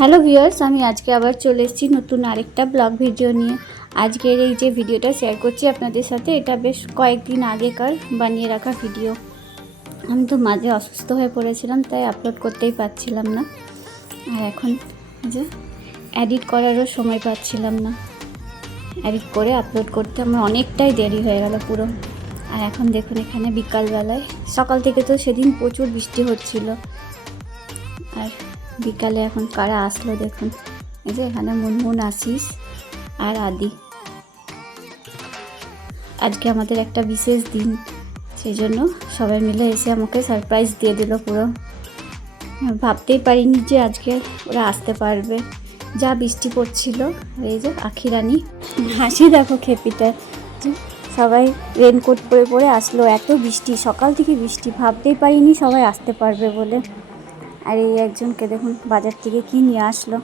Hello viewers, আমি আজকে আবার চলে এসেছি নতুন আরেকটা ব্লগ ভিডিও নিয়ে। আজকের এই যে ভিডিওটা শেয়ার করছি আপনাদের সাথে, এটা বেশ কয়েকদিন আগেকার বানিয়ে রাখা ভিডিও। আমি তো মাঝে অসুস্থ হয়ে পড়েছিলাম, তাই আপলোড করতেই পারছিলাম না। আর এখন যে এডিট করারও সময় পাচ্ছিলাম না। এডিট করে আপলোড করতে আমার অনেকটাই দেরি হয়ে গেল পুরো। আর এখন দেখুন এখানে বিকালবেলায়, সকাল থেকে তো সেদিন প্রচুর বৃষ্টি হচ্ছিল। আর বিকালে এখন কারা আসলো দেখুন। এই যে এখানে মুনমুন আসিস আর আদি। আজকে আমাদের একটা বিশেষ দিন, সেই জন্য সবাই মিলে এসে আমাকে সারপ্রাইজ দিয়ে দিল পুরো। ভাবতেই পারিনি যে আজকে ওরা আসতে পারবে। যা বৃষ্টি পড়ছিল এই যে আখিরানি হাসি দেখো খেপিটা সবাই রেনকোট পরে পরে আসলো, এত বৃষ্টি, সকাল থেকে বৃষ্টি, ভাবতেই পারিনি সবাই আসতে পারবে বলে। আর এই একজনকে দেখুন বাজার থেকে কি নিয়ে আসলো।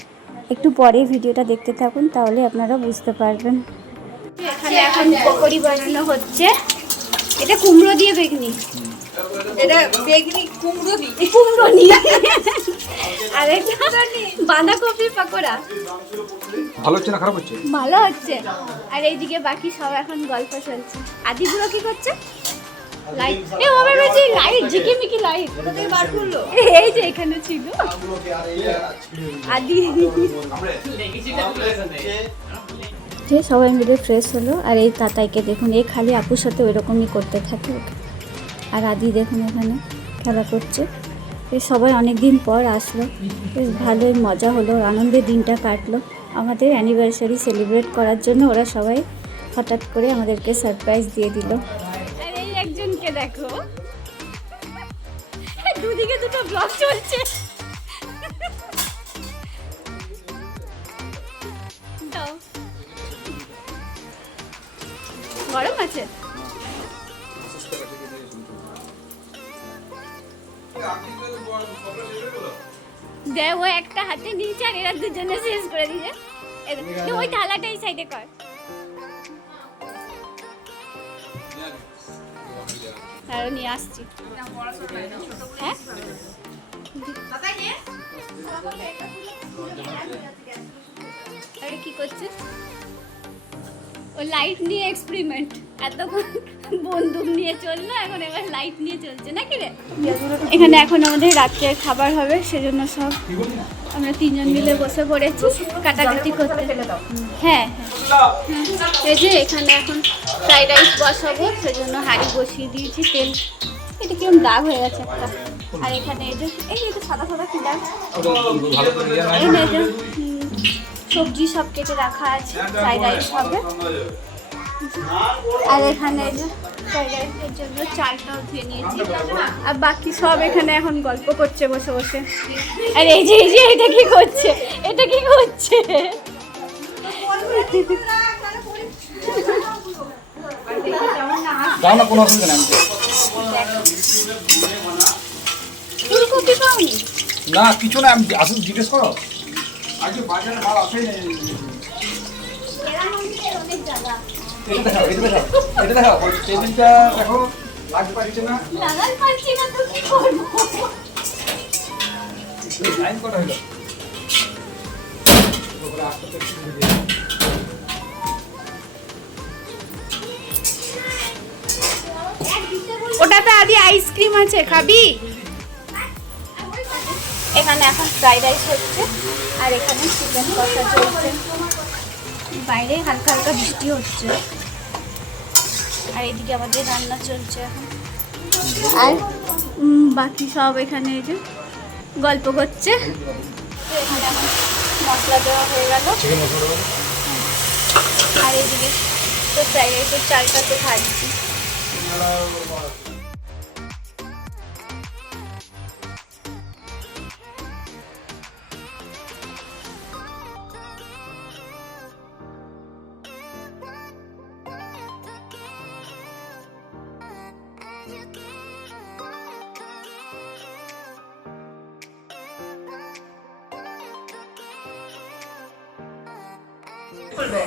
একটু পরে ভিডিওটা দেখতে থাকুন তাহলে আপনারা বুঝতে পারবেন। এখানে এখন পকোড়ি বানানো হচ্ছে। এটা কুমড়ো দিয়ে বেগনি। এটা বেগনি কুমড়ো দি কুমড়ো নিয়ে আর এটা বাঁধাকপি পাকোড়া। ভালো হচ্ছে না খারাপ হচ্ছে? ভালো হচ্ছে। আর এইদিকে বাকি সব এখন গল্প চলছে। আদিগুলো কি করছে? লাইট এ ওভার লাইট ঝিকিমিকি লাইট কোথা থেকে বার করল। এই যে এখানে ছিল। আদি। যে সবাই মিলে ফ্রেশ হলো আর এই তাতাইকে দেখুন এই খালি আপুর সাথে ওইরকমই করতে থাকে ওকে। আর আদি দেখুন এখানে খেলা করছে। এই সবাই অনেক দিন পর আসলো। বেশ ভালোই মজা হলো আনন্দের দিনটা কাটলো। আমাদের অ্যানিভার্সারি সেলিব্রেট করার জন্য ওরা সবাই হঠাৎ করে আমাদেরকে সারপ্রাইজ দিয়ে দিল। একজনকে দেখো। দুদিকে দুটো ব্লগ চলছে। গরম আছে? দে ও একটা হাতে নিচে আর এরা দুজনে শেষ করে তুই ওই থালাটাই সাইডে কর। আরও নিয়ে আসছি। হ্যাঁ? আরে, কি করছে? ও লাইট নিয়ে এক্সপেরিমেন্ট এতক্ষণ বন্দুক নিয়ে চলল, এখন এবার লাইট নিয়ে চলছে, নাকি রে? এখানে এখন আমাদের রাত্রে খাবার হবে, সেজন্য সব আমরা তিনজন মিলে বসে পড়েছি, কাটাকাটি করতে। হ্যাঁ হ্যাঁ। এই যে এখানে এখন ফ্রাইড রাইস বসাবো সেজন্য হাঁড়ি বসিয়ে দিয়েছি তেল। এটা কিরম দাগ হয়ে গেছে একটা। আর এখানে এই যে এই যে সাদা সাদা কি দাগ? এই যে, সবজি সব কেটে রাখা আছে ফ্রাইড রাইস হবে। আর এখানে এই যে ফ্রাইড রাইসের জন্য চালটাও ধুয়ে নিয়েছি। আর বাকি সব এখানে এখন গল্প করছে বসে বসে। আর এই যে এই যে এটা কি করছে? এটা কি করছে? যাও না, কোনো অসুবিধা নেই না, কিছু না আমি আসুন জিজ্ঞেস করো। এটা দেখাও এটা দেখাও এটা দেখাও। টেবিলটা দেখো লাগতে পারছে না লাগাল পারছি না? তো কি করব লাইন করা হলো। আস্তে আস্তে ওটাতে আদি আইসক্রিম আছে খাবি? এখানে এখন ফ্রাইড রাইস হচ্ছে আর এখানে চিকেন কষা চলছে। বাইরে হালকা হালকা বৃষ্টি হচ্ছে। আর এদিকে আমাদের রান্না চলছে এখন। আর বাকি সব এখানে এই যে গল্প করছে এখানে এখন মশলা দেওয়া হয়ে গেল। আর এদিকে তো ফ্রাইড রাইসের চালটা তো ভাজছি।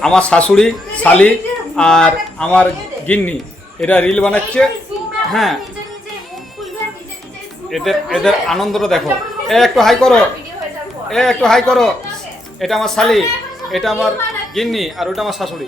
আমার শাশুড়ি, শালি আর আমার গিন্নি, এরা রিল বানাচ্ছে। হ্যাঁ। এদের এদের আনন্দটা দেখো। এ, একটু হাই করো। এ, একটু হাই করো। এটা আমার শালি, এটা আমার গিন্নি, আর ওটা আমার শাশুড়ি।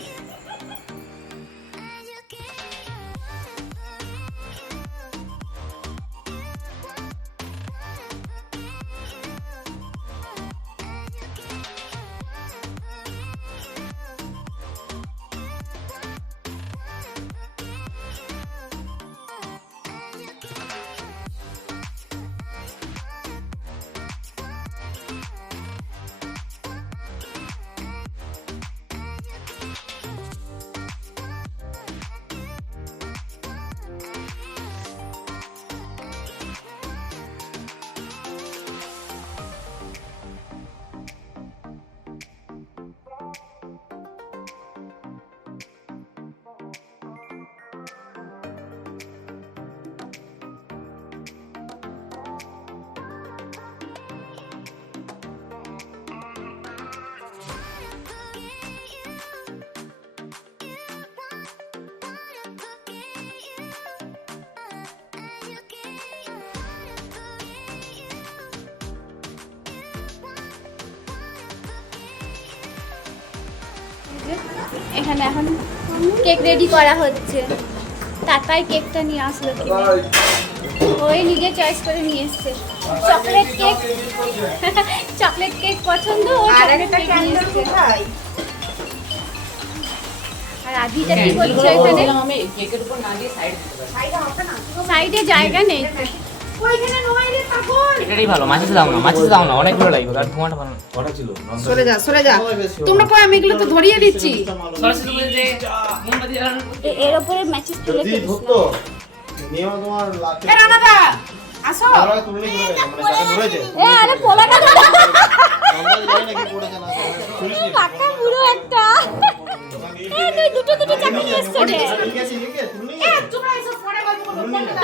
এখানে এখন কেক রেডি করা হচ্ছে। তাতাই কেকটা নিয়ে আসলো ওই নিজে চয়েস করে নিয়ে এসছে। চকলেট কেক চকলেট কেক পছন্দ ও আর চকলেট কেক নিয়ে ক্যান্ডেল এসছে। আর আদিটা কি করছে এখানে? আমি কেকের উপর না দিয়ে সাইড সাইডে সাইডে জায়গা নেই। ওইখানে নয় রে এটাই ভালো মাছিস দাও না মাছিস দাও না অনেক ভালো লাগবে আর ধোঁয়াটা ভালো না। সরে যা সরে যা। তোমরা কই আমি এগুলো তো ধরিয়ে দিচ্ছি। এর ম্যাচেস তুলে ঢুকতো তোমার এ রানাদা আসো। তুলনি করে মানে ধরেছে। এ আরে পোলাটা আমরা জানি না কি পড়েছে না শুনিসনি পুরো একটা। দুটো দুটো চাকরি এসছো রে। ঠিক আছে ঠিক আছে তুলনি তোমরা এসব পরে গল্প করো তুলনি না।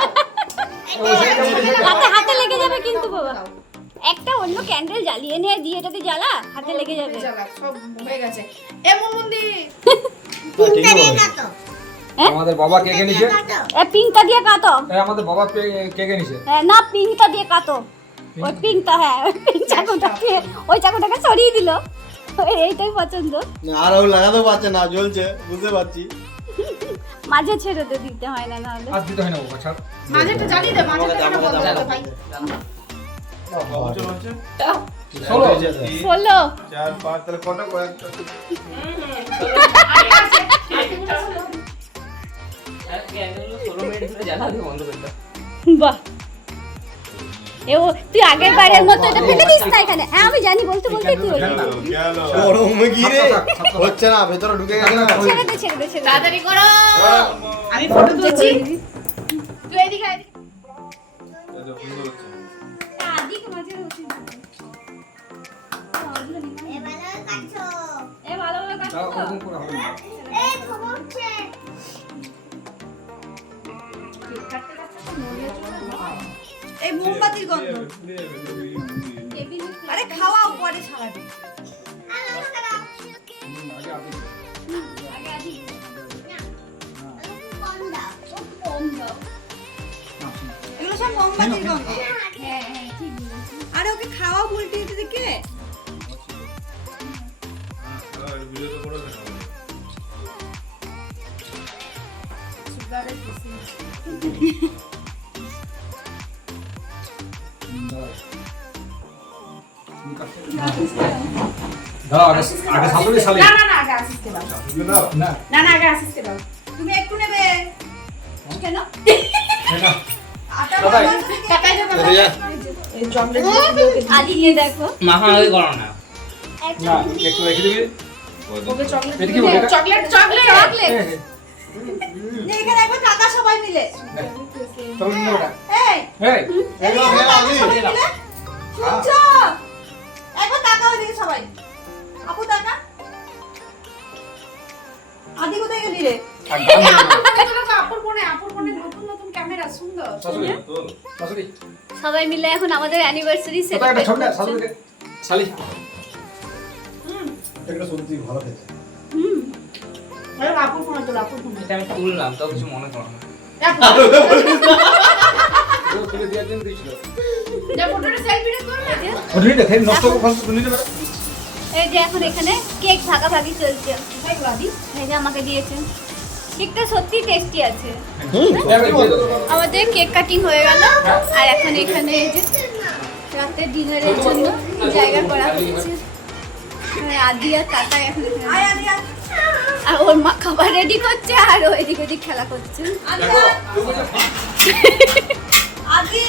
হাতে হাতে লেগে যাবে কিন্তু বাবা। একটা অন্য ক্যান্ডেল জ্বালিয়ে নিয়ে দিয়ে এটাতে জ্বালা হাতে লেগে যাবে। সব হয়ে গেছে। এ মুন্দি আমাদের বাবা কেকে নিছে? এ পিনটা দিয়ে কাটো। এ আমাদের বাবা পে- কেকে নিছে? হ্যাঁ, না পিনটা দিয়ে কাটো। ওই পিনটা হ্যাঁ ওই পিন চাকুটা দিয়ে ওই চাকুটাকে সরিয়ে দিল। এইটাই পছন্দ। আর ও লাগাতে পারছে না জ্বলছে বুঝতে পারছি। মাঝে ছেড়ে তো দিতে হয় না নাহলে। আজ দিতে হয় না বাবা ছাড়। মাঝেটা জ্বালিয়ে দে মাঝেটা কেন বলতে ভাই ষোলো। ষোলো। চার পাঁচ তাহলে কটা কয়েকটা আর এ ও তুই আগের বারের মতো এটা ফেলে দিস না এখানে। হ্যাঁ আমি জানি বলতে বলতে তুই ওই গরমে কি রে হচ্ছে না ভেতরে ঢুকে গেছে না। ছেড়ে দে ছেড়ে দে। ছেড়ে তাড়াতাড়ি করো। আমি ফটো তুলছি। তুই এদিকে আয়, এদিকে। এই মোমবাতির গন্ধ। আরে খাওয়াও পরে। এগুলো সব মোমবাতির গন্ধ। হ্যাঁ হ্যাঁ আরে ওকে খাওয়া ভুলতে দিতে আগে আগে শাশুড়ি না না না আগে আসিসকে দাও। না। না না আগে আসিসকে দাও। তুমি একটু নেবে। কেন? এটা আটা কাকাই যাবে এই চকলেট আদিকে দেখো। মাখামাখি করো না। না একটু রেখে দিবি। Okay chocolate? Chocolate chocolate chocolate এখানে একবার কাকা সবাই মিলে। নে। তবে নিয়ে এই। এই খেয়ে আলি সবাই মিলে। শুনছো? একবার তাকাও এদিকে সবাই। আপু তাকা আদি কোথায় গেলি রে? না। শাশুড়ি সবাই মিলে এখন আমাদের অ্যানিভার্সারি সেলিব্রেট করছে। শালি। এটা সত্যি ভালো খেতে। হুম। আরে আপুর ফোনে তো আপুর ফোনে। এটা আমি তুললাম তাও কিছু মনে করো না। ও তুলে দেওয়ার জন্য দিয়েছিল। নষ্ট করে এই যে এখন এখানে কেক ভাগাভাগি চলছে। এই যে আমাকে দিয়েছে। কেকটা সত্যি টেস্টি আছে। আমাদের কেক কাটিং হয়ে গেল। আর এখন এখানে এই যে রাতের ডিনারের জন্য জায়গা করা হচ্ছে আদি আর কাকা এখন। আর ওর মা খাবার রেডি করছে আর ও এদিক ওদিক খেলা করছে। আদি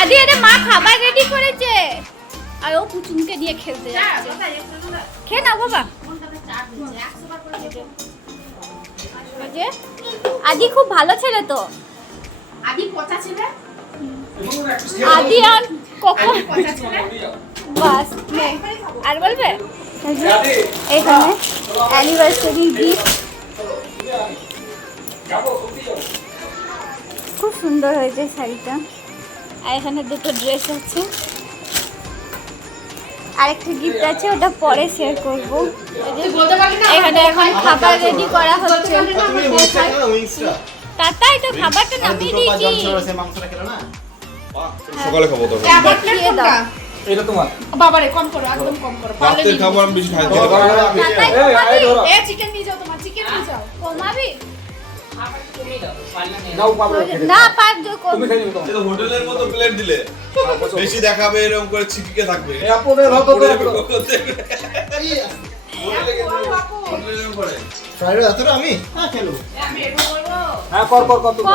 আদি আরে মা খাবার রেডি করেছে। আর ও পুচুনকে নিয়ে খেলতে যাচ্ছে। খেয়ে নাও বাবা। আদি খুব ভালো ছেলে তো। আদি পচা ছেলে? আদি আর কখন? বাস আর বলবে? এখানে অ্যানিভার্সারি গিফট খুব সুন্দর হয়েছে শাড়িটা। আর এখানে দুটো ড্রেস আছে। আরেকটা গিফট আছে ওটা পরে শেয়ার করব। এখানে এখন খাবার রেডি করা হচ্ছে। তাতাই তো খাবারটা নামিয়ে দিয়েছি। না? সকালে খাব তো দেখিয়ে দাও। এটা তোমার। বাবারে কম করো একদম কম করো। রাতের খাবার আমি বেশি খাই। না। এ চিকেন নিয়ে যাও তোমার চিকেন নিয়ে যাও। কমাবি না পার তুমি খেয়ে নিবে তো হোটেলের মতো প্লেট দিলে। বেশি দেখাবে এরকম করে ছিটকে থাকবে। আমি হ্যাঁ খেলো হ্যাঁ কর কর কর তুমি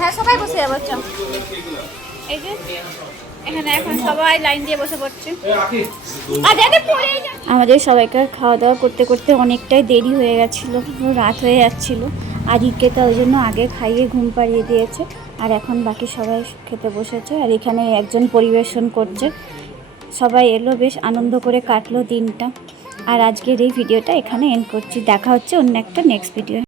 হ্যাঁ সবাই বসে যাব এই যে। এখানে এখন সবাই লাইন দিয়ে বসে পড়ছে। আমাদের সবাইকার খাওয়া দাওয়া করতে করতে অনেকটাই দেরি হয়ে গেছিল পুরো রাত হয়ে যাচ্ছিল। আদিকে তো ওই জন্য আগে খাইয়ে ঘুম পাড়িয়ে দিয়েছে আর এখন বাকি সবাই খেতে বসেছে আর এখানে একজন পরিবেশন করছে। সবাই এলো বেশ আনন্দ করে কাটলো দিনটা। আর আজকের এই ভিডিওটা এখানে এন্ড করছি। দেখা হচ্ছে অন্য একটা নেক্সট ভিডিও